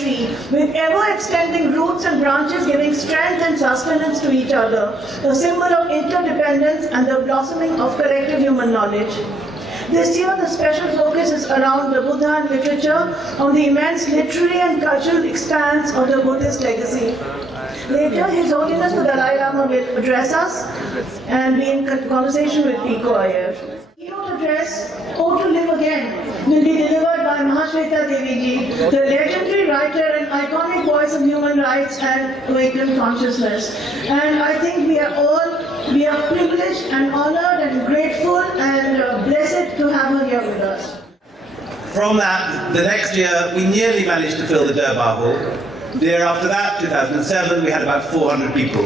tree with ever-extending roots and branches giving strength and sustenance to each other, a symbol of interdependence and the blossoming of collective human knowledge. This year, the special focus is around the Buddha and literature, on the immense literary and cultural expanse of the Buddhist legacy. Later, His Holiness the Dalai Lama will address us and be in conversation with Pico Iyer. The keynote address, How to Live Again, will be delivered by Mahashweta Devi ji, the legendary writer and iconic voice of human rights and awakened consciousness. And I think we are privileged and honored and grateful and blessed to have her here with us. From that, the next year, we nearly managed to fill the Durbar Hall. The year after that, 2007, we had about 400 people.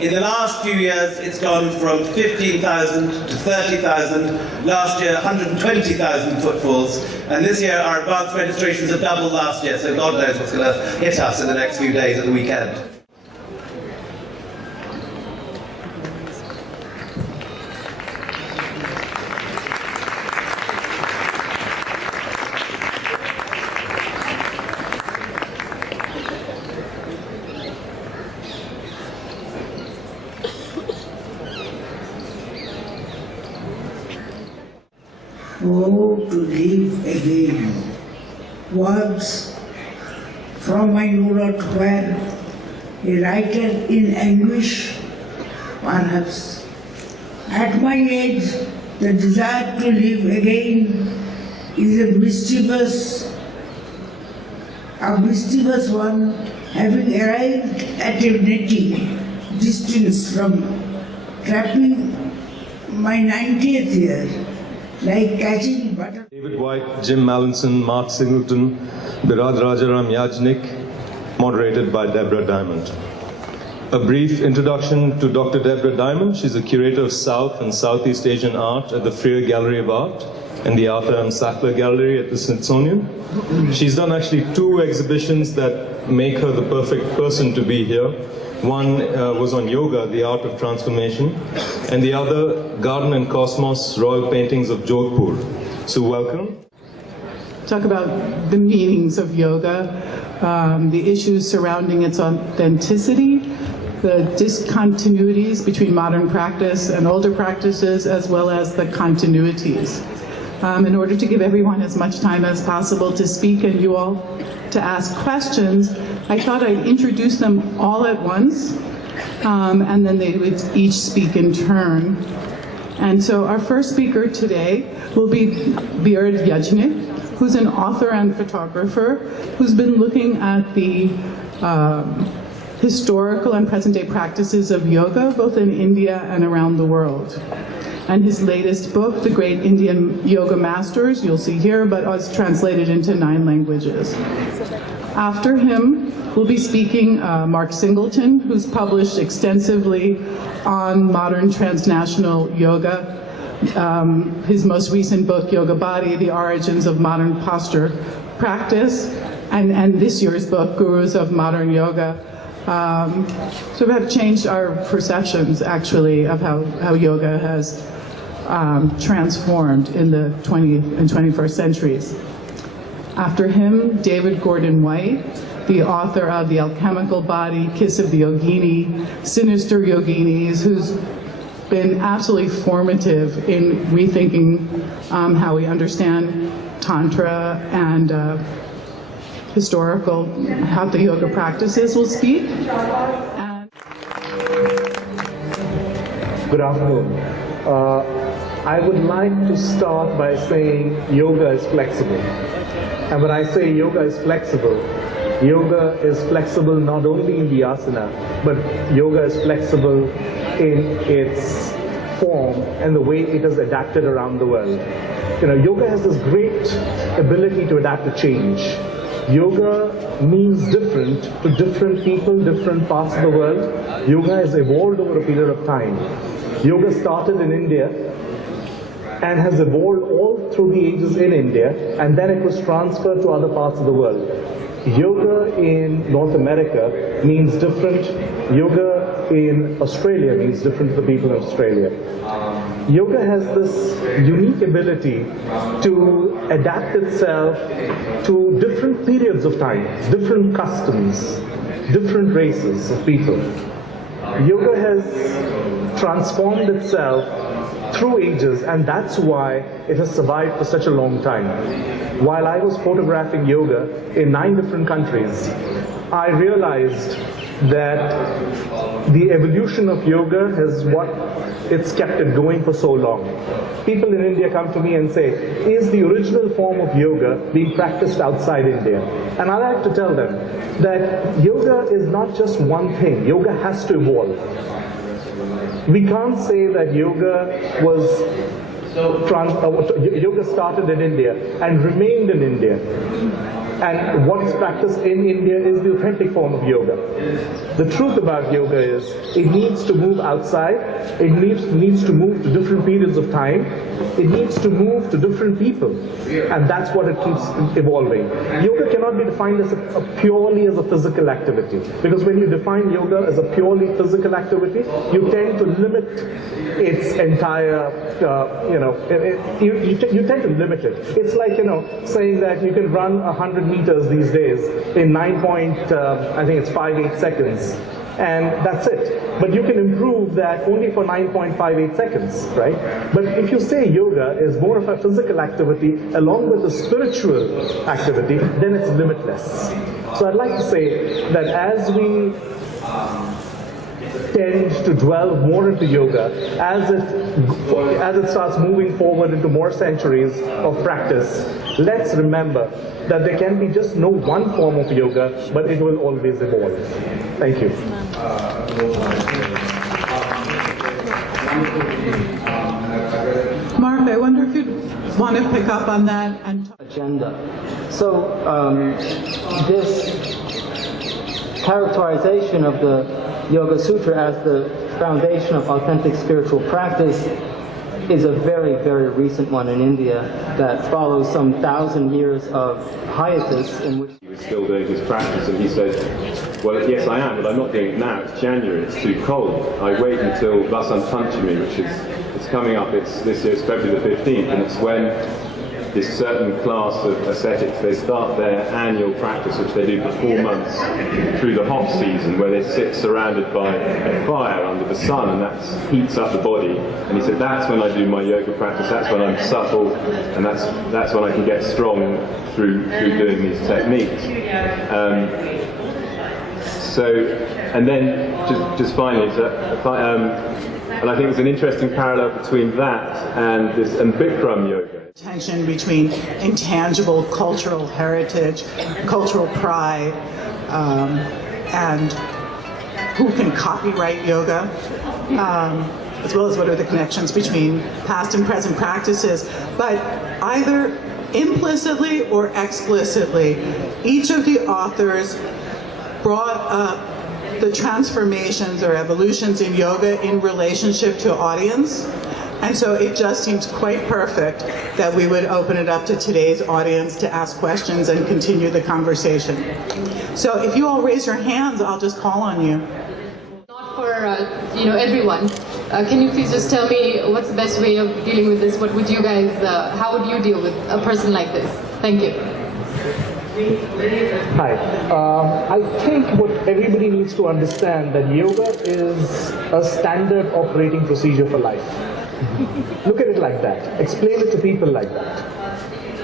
In the last few years, it's gone from 15,000 to 30,000. Last year, 120,000 footfalls. And this year, our advanced registrations have doubled last year, so God knows what's going to hit us in the next few days of the weekend. How to Live Again. Words from my note where a writer in anguish, perhaps. At my age, the desire to live again is a mischievous one, having arrived at a native distance from trapping my 90th year. Like catching butter. David White, Jim Mallinson, Mark Singleton, Birad Rajaram Yajnik, moderated by Debra Diamond. A brief introduction to Dr. Debra Diamond. She's a curator of South and Southeast Asian art at the Freer Gallery of Art and the Arthur M. Sackler Gallery at the Smithsonian. She's done actually 2 exhibitions that make her the perfect person to be here. One was on yoga, the art of transformation, and the other, Garden and Cosmos, Royal Paintings of Jaipur. So welcome. Talk about the meanings of yoga, the issues surrounding its authenticity, the discontinuities between modern practice and older practices, as well as the continuities. In order to give everyone as much time as possible to speak and you all to ask questions, I thought I'd introduce them all at once, and then they would each speak in turn. And so our first speaker today will be Birad Yajnik, who's an author and photographer who's been looking at the historical and present-day practices of yoga, both in India and around the world. And his latest book, The Great Indian Yoga Masters, you'll see here, but was translated into 9 languages. After him will be speaking Mark Singleton, who's published extensively on modern transnational yoga. His most recent book, Yoga Body, The Origins of Modern Posture Practice, and this year's book, Gurus of Modern Yoga. So we have changed our perceptions, actually, of how yoga has transformed in the 20th and 21st centuries. After him, David Gordon White, the author of The Alchemical Body, Kiss of the Yogini, Sinister Yoginis, who's been absolutely formative in rethinking how we understand Tantra and historical Hatha Yoga practices will speak. Good afternoon. I would like to start by saying yoga is flexible. And when I say yoga is flexible not only in the asana, but yoga is flexible in its form and the way it is adapted around the world. You know, yoga has this great ability to adapt to change. Yoga means different to different people, different parts of the world. Yoga has evolved over a period of time. Yoga started in India and has evolved all through the ages in India, and then it was transferred to other parts of the world. Yoga in North America means different. Yoga in Australia means different to the people in Australia. yoga has this unique ability to adapt itself to different periods of time, different customs, different races of people. Yoga has transformed itself through ages, and that's why it has survived for such a long time. While I was photographing yoga in 9 different countries, I realized that the evolution of yoga has it's kept it going for so long. People in India come to me and say, is the original form of yoga being practiced outside India? And I like to tell them that yoga is not just one thing. Yoga has to evolve. We can't say that yoga yoga started in India and remained in India. And what is practiced in India is the authentic form of yoga. The truth about yoga is it needs to move outside, it needs to move to different periods of time, it needs to move to different people, and that's what it keeps evolving. Yoga cannot be defined as purely as a physical activity, because when you define yoga as a purely physical activity, you tend to limit its entire, you tend to limit it. It's like, saying that you can run 100 meters these days in 9.58 seconds, and that's it. But you can improve that only for 9.58 seconds, right? But if you say yoga is more of a physical activity along with a spiritual activity, then it's limitless. So I'd like to say that as we tend to dwell more into yoga, as it starts moving forward into more centuries of practice, let's remember that there can be just no one form of yoga, but it will always evolve. Thank you. Mark, I wonder if you'd want to pick up on that and talk. Agenda. So this characterization of the Yoga Sutra as the foundation of authentic spiritual practice is a very, very recent one in India that follows some 1,000 years of hiatus in which he was still doing his practice, and he said, well, yes, I am, but I'm not doing it now. It's January, it's too cold. I wait until Vasant Panchami, which it's coming up. This year's February the 15th, and it's when this certain class of ascetics, they start their annual practice, which they do for 4 months through the hot season, where they sit surrounded by a fire under the sun, and that heats up the body. And he said, that's when I do my yoga practice, that's when I'm supple, and that's when I can get strong through doing these techniques. And then just finally, and I think there's an interesting parallel between that and Bikram yoga. Tension between intangible cultural heritage, cultural pride, and who can copyright yoga, as well as what are the connections between past and present practices. But either implicitly or explicitly, each of the authors brought up the transformations or evolutions in yoga in relationship to audience. And so it just seems quite perfect that we would open it up to today's audience to ask questions and continue the conversation. So if you all raise your hands, I'll just call on you. Not for everyone. Can you please just tell me what's the best way of dealing with this? What would you guys, how would you deal with a person like this? Thank you. Hi. I think what everybody needs to understand that yoga is a standard operating procedure for life. Look at it like that. Explain it to people like that.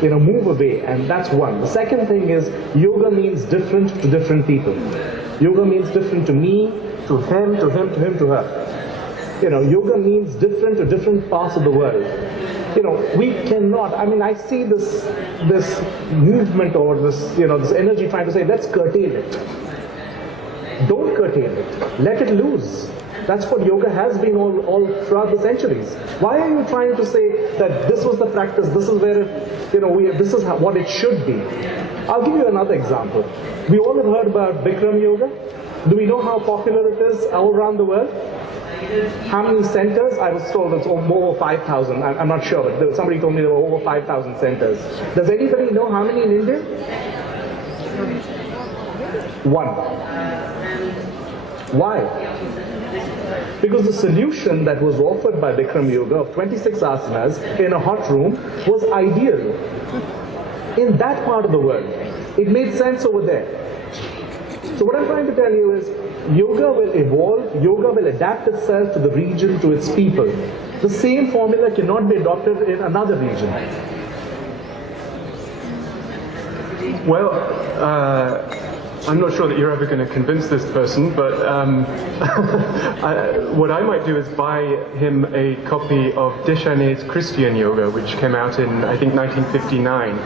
Move away, and that's one. The second thing is yoga means different to different people. Yoga means different to me, to him, to him, to him, to her. Yoga means different to different parts of the world. We cannot, I see this movement or this energy trying to say, let's curtail it. Don't curtail it. Let it loose. That's what yoga has been all throughout the centuries. Why are you trying to say that this was the practice, this is where this is what it should be? I'll give you another example. We all have heard about Bikram yoga. Do we know how popular it is all around the world? How many centers? I was told it's over 5,000. I'm not sure, but somebody told me there were over 5,000 centers. Does anybody know how many in India? 1. Why? Because the solution that was offered by Bikram Yoga of 26 asanas in a hot room was ideal in that part of the world. It made sense over there. So what I'm trying to tell you is, yoga will evolve, yoga will adapt itself to the region, to its people. The same formula cannot be adopted in another region. Well, I'm not sure that you're ever going to convince this person, but what I might do is buy him a copy of Deschanet's Christian Yoga, which came out in, I think, 1959,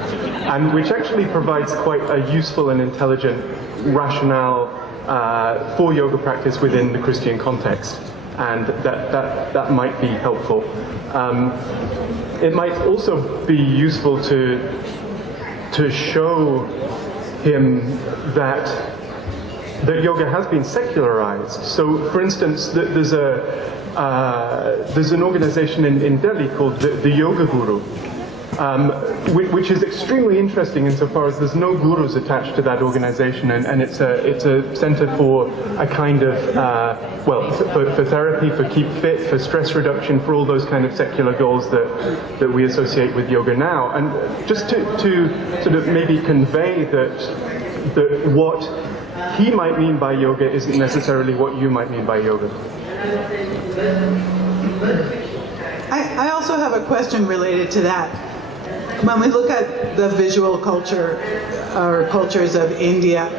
and which actually provides quite a useful and intelligent rationale for yoga practice within the Christian context, and that might be helpful. It might also be useful to show him that yoga has been secularized. So, for instance, there's an organization in Delhi called the Yoga Guru, which is extremely interesting insofar as there's no gurus attached to that organization, and it's a center for a kind of for therapy, for keep fit, for stress reduction, for all those kind of secular goals that we associate with yoga now. And just to sort of maybe convey that what he might mean by yoga isn't necessarily what you might mean by yoga. I also have a question related to that. When we look at the visual culture or cultures of India,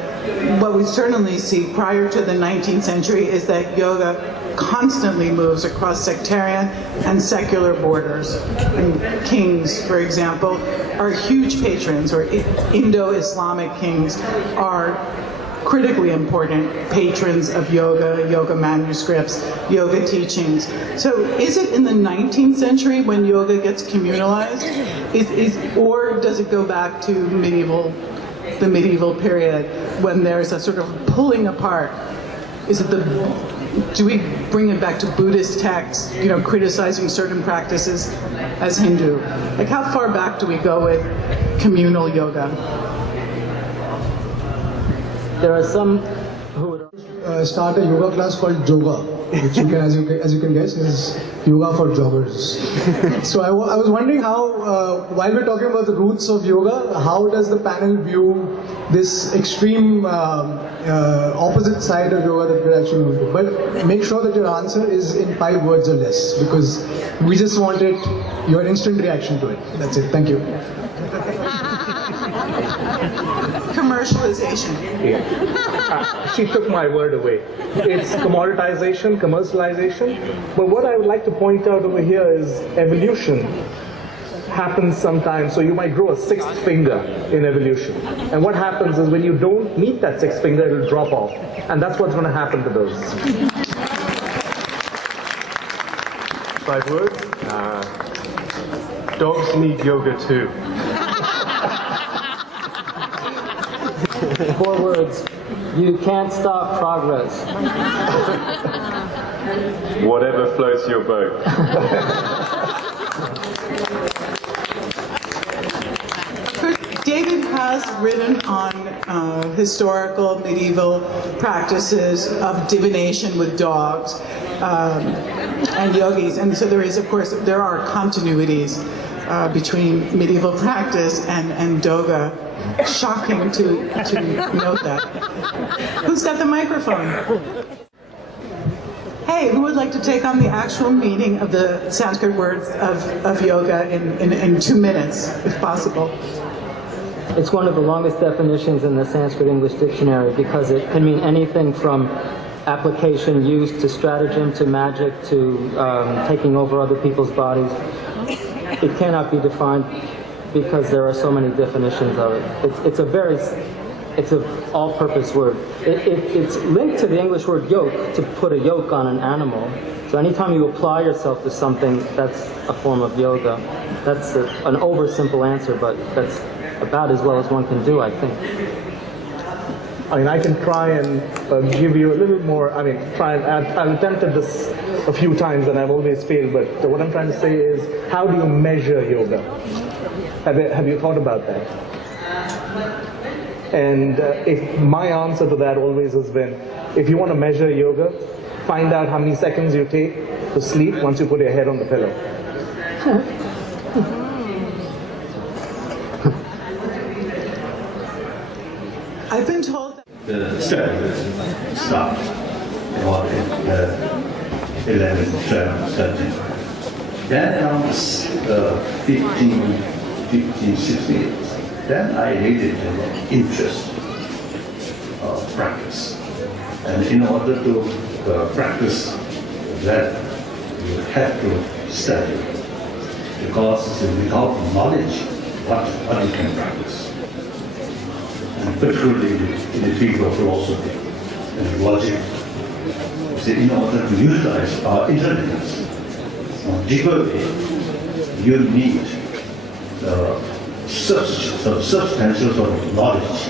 what we certainly see prior to the 19th century is that yoga constantly moves across sectarian and secular borders. And kings, for example, are huge patrons, or Indo-Islamic kings are critically important patrons of yoga, yoga manuscripts, yoga teachings. So is it in the 19th century when yoga gets communalized? Or does it go back to the medieval period when there's a sort of pulling apart? Do we bring it back to Buddhist texts, criticizing certain practices as Hindu? Like, how far back do we go with communal yoga? There are some who would start a yoga class called Joga, which you can, as you can guess, is yoga for joggers. So I was wondering how, while we're talking about the roots of yoga, how does the panel view this extreme opposite side of yoga that we're actually going to do? But make sure that your answer is in 5 words or less, because we just wanted your instant reaction to it. That's it. Thank you. Commercialization. Yeah. She took my word away. It's commoditization, commercialization. But what I would like to point out over here is evolution happens sometimes. So you might grow a 6th finger in evolution. And what happens is when you don't meet that 6th finger, it will drop off. And that's what's going to happen to those. 5 words? Dogs need yoga too. 4 words. You can't stop progress. Whatever floats your boat. David has written on historical medieval practices of divination with dogs and yogis, and so there is, of course, there are continuities between medieval practice and yoga. Shocking to note that. Who's got the microphone? Hey, who would like to take on the actual meaning of the Sanskrit words of yoga in 2 minutes, if possible? It's one of the longest definitions in the Sanskrit English dictionary because it can mean anything from application used to stratagem to magic to taking over other people's bodies. It cannot be defined because there are so many definitions of it. It's an all-purpose word. It's linked to the English word yoke, to put a yoke on an animal. So anytime you apply yourself to something, that's a form of yoga. That's an oversisimple answer, but that's about as well as one can do, I think. I mean, I can try and give you a little more, I've attempted this a few times and I've always failed, but what I'm trying to say is, how do you measure yoga? Have you thought about that? And if my answer to that always has been, if you want to measure yoga, find out how many seconds you take to sleep once you put your head on the pillow. I've been told that the study start about 11, 12, 13. Then around 15, 16, then I needed interest of practice. And in order to practice that, you have to study. Because without knowledge, what you can practice? And particularly in the field of philosophy and logic, in order to utilize our intelligence deeper way, you need substantial sort of knowledge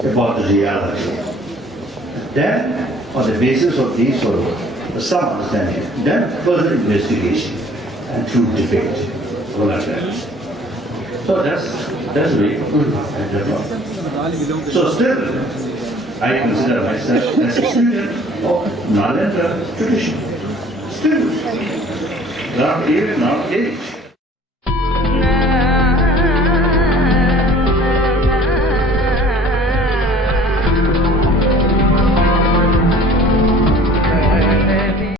about the reality. Then, on the basis of these sort of some understanding, then further investigation and through debate, all like that. So that's very good. So still, I consider myself as a student of Nalanda tradition. Still, not even not age.